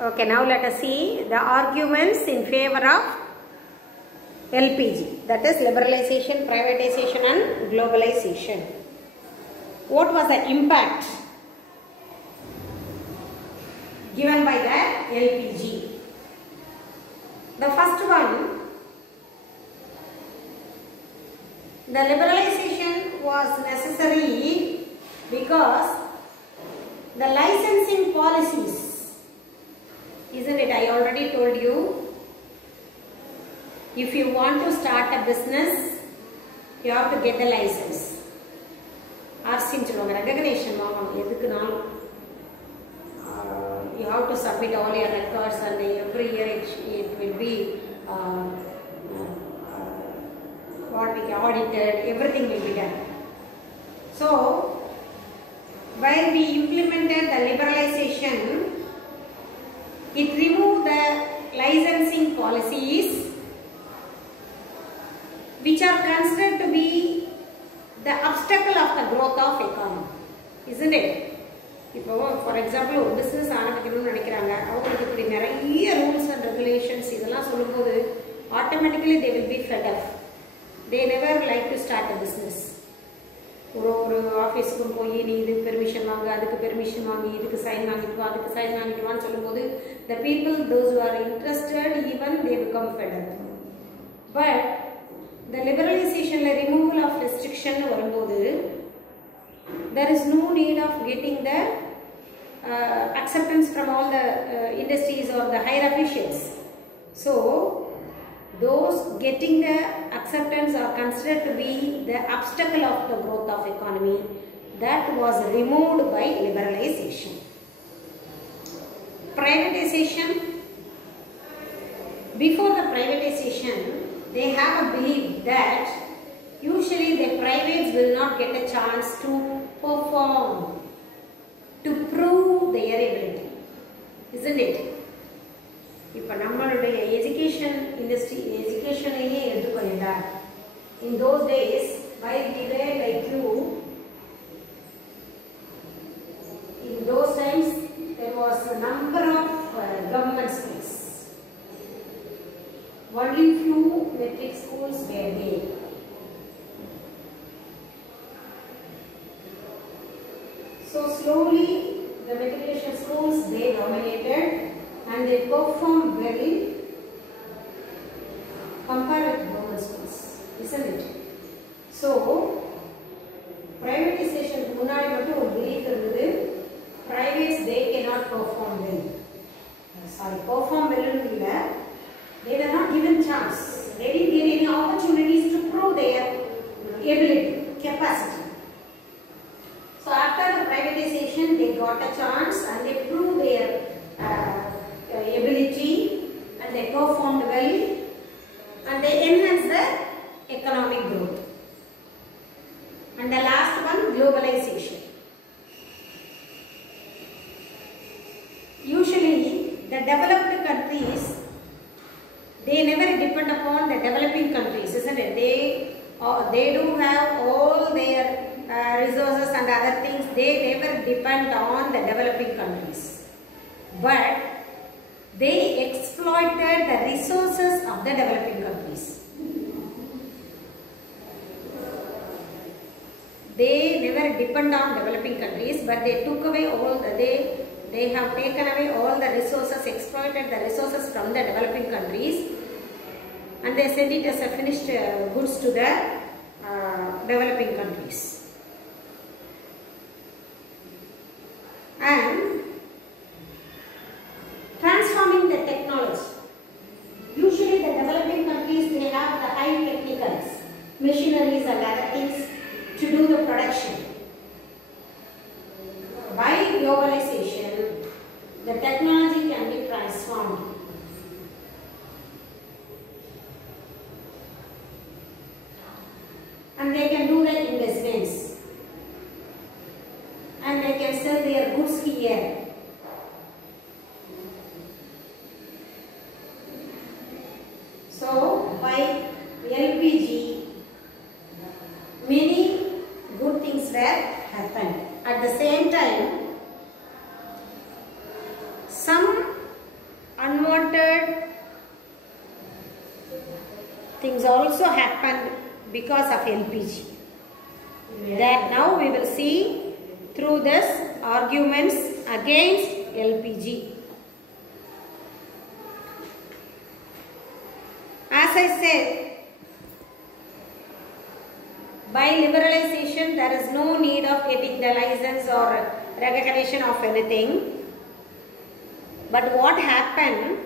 Okay, now let us see the arguments in favor of LPG, that is liberalization, privatization and globalization. What was the impact given by the LPG? The first one, the liberalization was necessary because the licensing policies, isn't it? I already told you, if you want to start a business, you have to get the license. Recognition, you have to submit all your records, and every year it will be what we can audited, everything will be done. So, while we implemented the liberalization, it removed the licensing policies which are considered to be the obstacle of the growth of economy, isn't it? For example, business rules and regulations, automatically they will be fed up. They never like to start a business. Office permission, sign, the people, those who are interested, even they become fed up. But the liberalization, the removal of restriction, there is no need of getting the acceptance from all the industries or the higher officials. So, those getting the acceptance are considered to be the obstacle of the growth of economy. That was removed by liberalization. Privatization. Before the privatization, they have a belief that usually the privates will not get a chance to perform, to prove their ability, isn't it? If a education industry, education in those days, while we were like you, in those times there was a number of government schools. Only few metric schools were there. So slowly the matriculation schools, they dominated and they performed well compared with government schools, isn't it? So, privatization, privates, they cannot perform well. Perform well, they were not given chance. They didn't get any opportunities to prove their ability, capacity. So after the privatization, they got a chance and they proved their ability and they performed well and they enhanced the economic growth. And the last one, globalization. Usually, the developed countries, they never depend upon the developing countries, isn't it? They do have all their resources and other things. They never depend on the developing countries, but they exploited the resources of the developing countries. They never depend on developing countries, but they took away all the, they have taken away all the resources, exploited the resources from the developing countries, and they send it as a finished goods to the developing countries. And transforming the technology. Usually the developing countries, they have the high technicals, machineries and other things to do the production. By globalization, the technology can be transformed. And they can do the investments. And they can sell their goods here. So, by LPG, many good things were happened. At the same time, some things also happened because of LPG. That now we will see through this arguments against LPG. As I said, by liberalization there is no need of getting the license or recognition of anything. But what happened?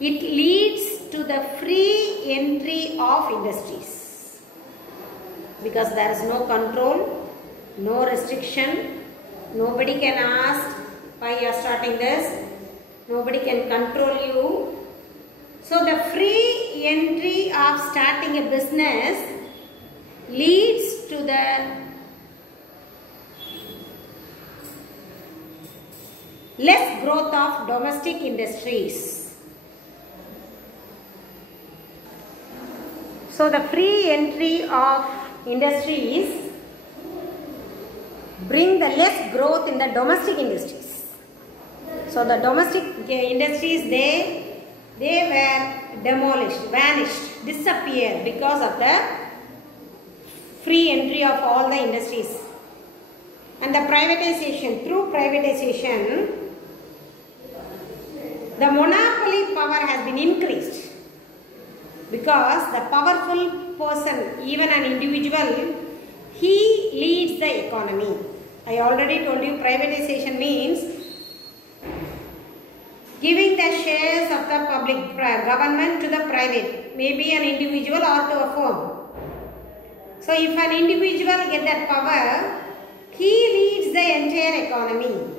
It leads to the free entry of industries. Because there is no control, no restriction, nobody can ask why you are starting this, nobody can control you. So the free entry of starting a business leads to the less growth of domestic industries. So the free entry of industries bring the less growth in the domestic industries. So the domestic industries, they were demolished, vanished, disappeared because of the free entry of all the industries. And the privatization, through privatization, the monopoly power has been increased. Because the powerful person, even an individual, he leads the economy. I already told you privatization means giving the shares of the public government to the private, maybe an individual or to a firm. So if an individual gets that power, he leads the entire economy.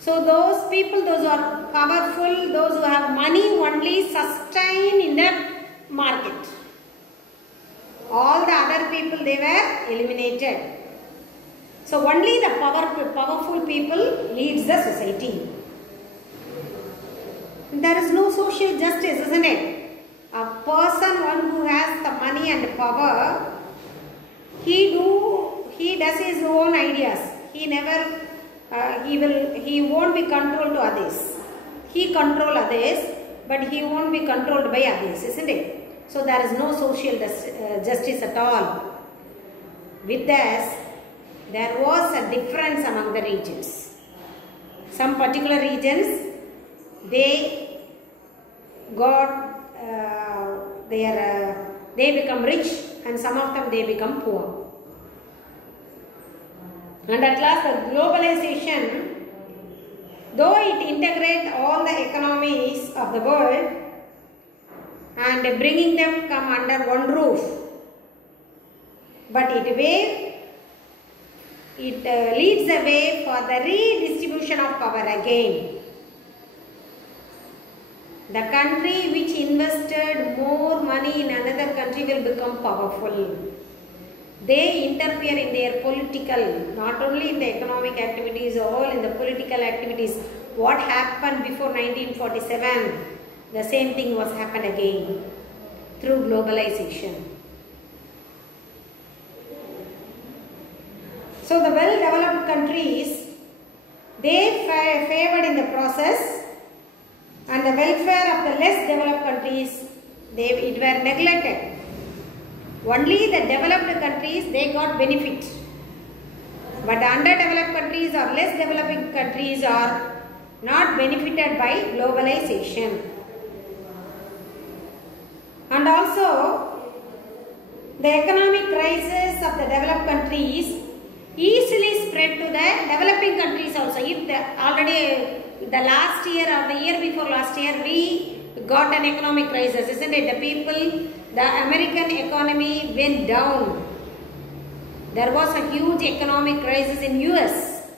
So those people, those who are powerful, those who have money only sustain in the market. All the other people, they were eliminated. So only the powerful people leads the society. There is no social justice, isn't it? A person, one who has the money and power, he does his own ideas. He won't be controlled to others. He control others, but he won't be controlled by others, isn't it? So there is no social justice at all. With this, there was a difference among the regions. Some particular regions, they become rich, and some of them they become poor. And at last, the globalization, though it integrates all the economies of the world and bringing them come under one roof, but it leads the way for the redistribution of power again. The country which invested more money in another country will become powerful. They interfere in their political, not only in the economic activities, all in the political activities. What happened before 1947, the same thing was happened again through globalization. So the well-developed countries, they favored in the process, and the welfare of the less developed countries, it were neglected. Only the developed countries, they got benefit. But the underdeveloped countries or less developing countries are not benefited by globalization. And also, the economic crisis of the developed countries easily spread to the developing countries also. If already the last year or the year before last year, we got an economic crisis, isn't it? The American economy went down. There was a huge economic crisis in US.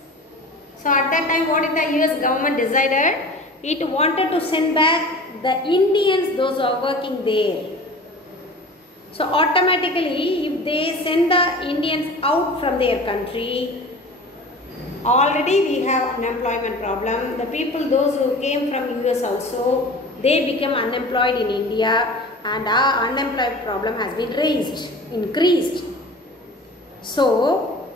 So at that time, what did the US government decided? It wanted to send back the Indians, those who are working there. So automatically, if they send the Indians out from their country, already we have unemployment problem. The people, those who came from US also, they become unemployed in India, and our unemployment problem has been increased. So,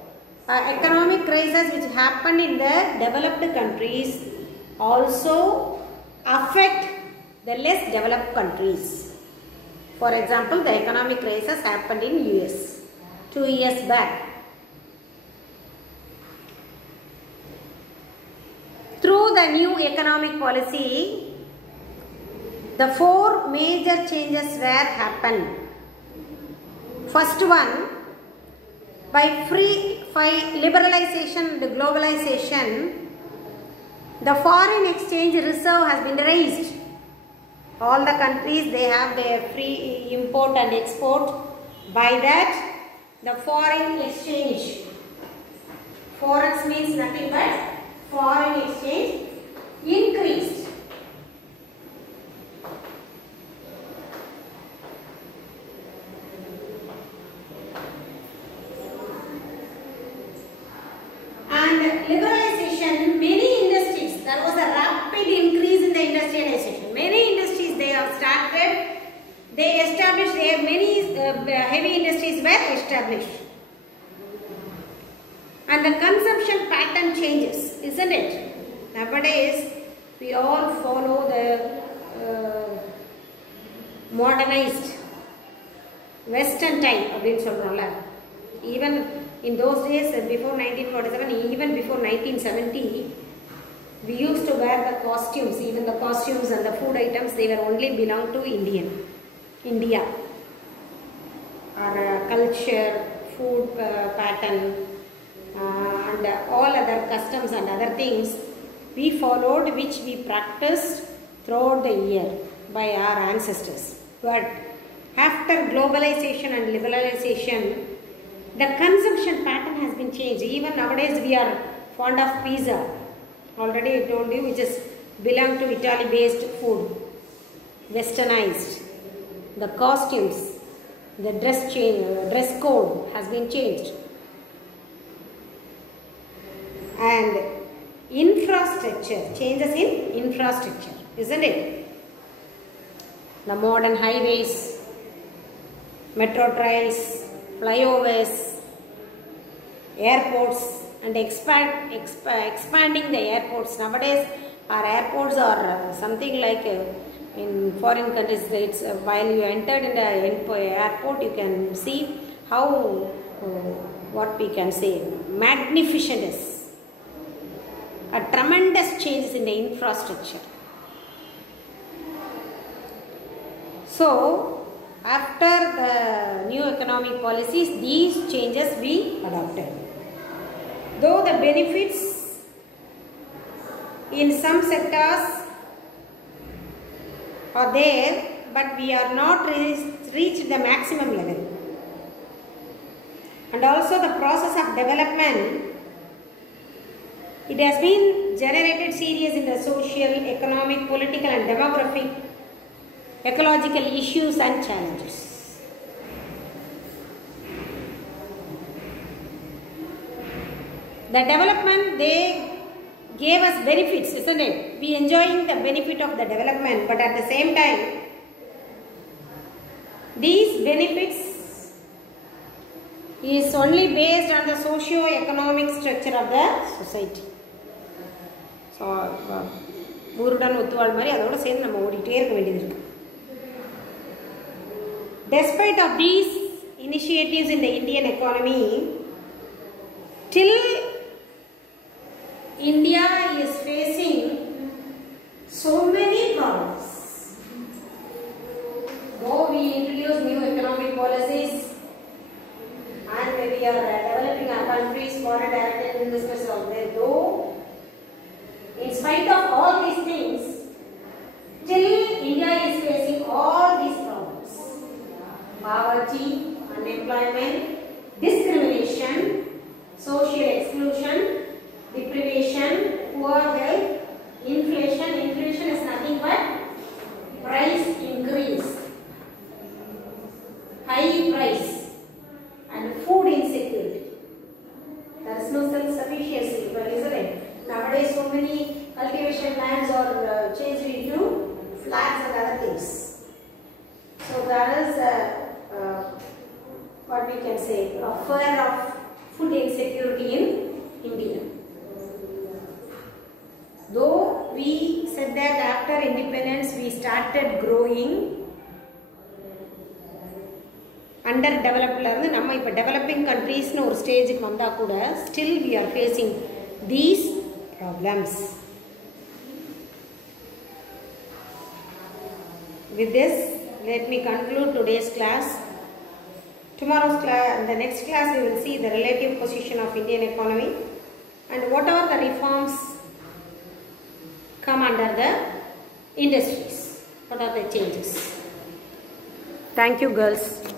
economic crisis which happened in the developed countries also affect the less developed countries. For example, the economic crisis happened in US 2 years back. Through the new economic policy, the 4 major changes were happened. First one, by liberalization and globalization, the foreign exchange reserve has been raised. All the countries, they have their free import and export. By that, the foreign exchange, forex means nothing but foreign exchange, increased. And liberalization, many industries, there was a rapid increase in the industrialization. Many industries, they have started, they established their many heavy industries were established. And the consumption pattern changes, isn't it? Nowadays, we all follow the modernized Western type. Even in those days, before 1947, even before 1970, we used to wear the costumes. Even the costumes and the food items, they were only belong to India. Our culture, food pattern, and all other customs and other things we followed, which we practiced throughout the year by our ancestors. But after globalization and liberalization, the consumption pattern has been changed. Even nowadays we are fond of pizza. Already I told you, which is belong to Italy based food. Westernized. The costumes, the dress code has been changed. And infrastructure, changes in infrastructure, isn't it? The modern highways, metro trails, flyovers, airports, and expanding the airports. Nowadays, our airports are something like in foreign countries. It's while you entered in the airport, you can see how what we can say magnificent is. A tremendous changes in the infrastructure. So, after the new economic policies, these changes we adopted. Though the benefits in some sectors are there, but we are not reached the maximum level. And also the process of development, it has been generated serious in the social, economic, political and demographic, ecological issues and challenges. The development, they gave us benefits, isn't it? We enjoying the benefit of the development, but at the same time, these benefits is only based on the socio-economic structure of the society. So, despite of these initiatives in the Indian economy, till India is facing so many problems. Though we introduce new economic policies and we are developing our countries, foreign direct investments out there, though in spite of all these things, till India is facing all these problems. Poverty, unemployment, discrimination, social exclusion, deprivation, poor health, inflation. Inflation is nothing but price increase, high price, and food insecurity. There is no self-sufficiency, isn't it? Nowadays, so many cultivation lands are changed into flats and other things. So there is what we can say, a fear of food insecurity in India. Though we said that after independence we started growing. Under developed la irundhu நம்ம இப்ப developing countries னு ஒரு ஸ்டேஜுக்கு வந்தா கூட still we are facing these problems. With this, let me conclude today's class. Tomorrow's class, the next class, we will see the relative position of Indian economy and what are the reforms come under the industries. What are the changes? Thank you, girls.